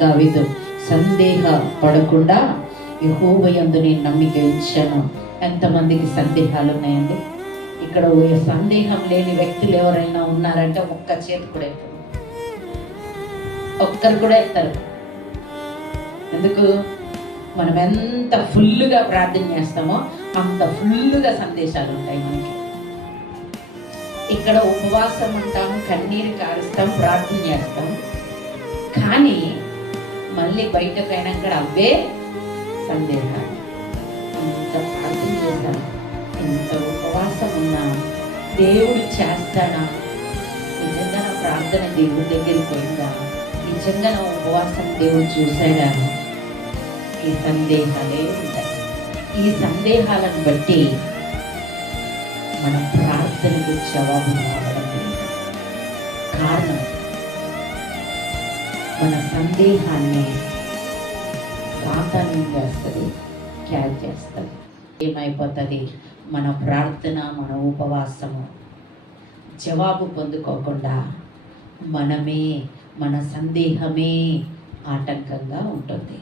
దావిదు సందేహ పడకుండా యహోవయందు నేను నమ్మిక ఇచ్చాను ఎంతమందికి సందేహాలు ఉన్నాయండి? ఇక్కడ సందేహం లేని వ్యక్తులు ఎవరైనా ఉన్నారంటే ఒక్క చేతి కూడా ఎత్తరు. ఒక్కరు కూడా ఎత్తారు. ఎందుకు? మనం ఎంత ఫుల్గా ప్రార్థన చేస్తామో అంత ఫుల్గా సందేశాలు ఉంటాయి మనకి. ఇక్కడ ఉపవాసం ఉంటాం కన్నీరు కారుస్తాం ప్రార్థన చేస్తాం. కానీ మళ్ళీ బయటకు అయినాక అవే సందేహాలు. ఇంత ప్రార్థన చేశాను ఇంత ఉపవాసం ఉన్నా దేవుడు చేస్తాడా? నిజంగా నా ప్రార్థన దేవుడి దగ్గరికి పోయిందా? నిజంగా నా ఉపవాసం దేవుడు చూశాడా? ఈ సందేహాలే ఉంటాయి. ఈ సందేహాలను బట్టి మన ప్రార్థనకు జవాబు రావడం కారణం మన సందేహాన్ని సాతాను చేస్తుంది క్యాచ్ చేస్తుంది. ఏమైపోతుంది? మన ప్రార్థన మన ఉపవాసము. జవాబు పొందుకోకుండా మనమే మన సందేహమే ఆటంకంగా ఉంటుంది.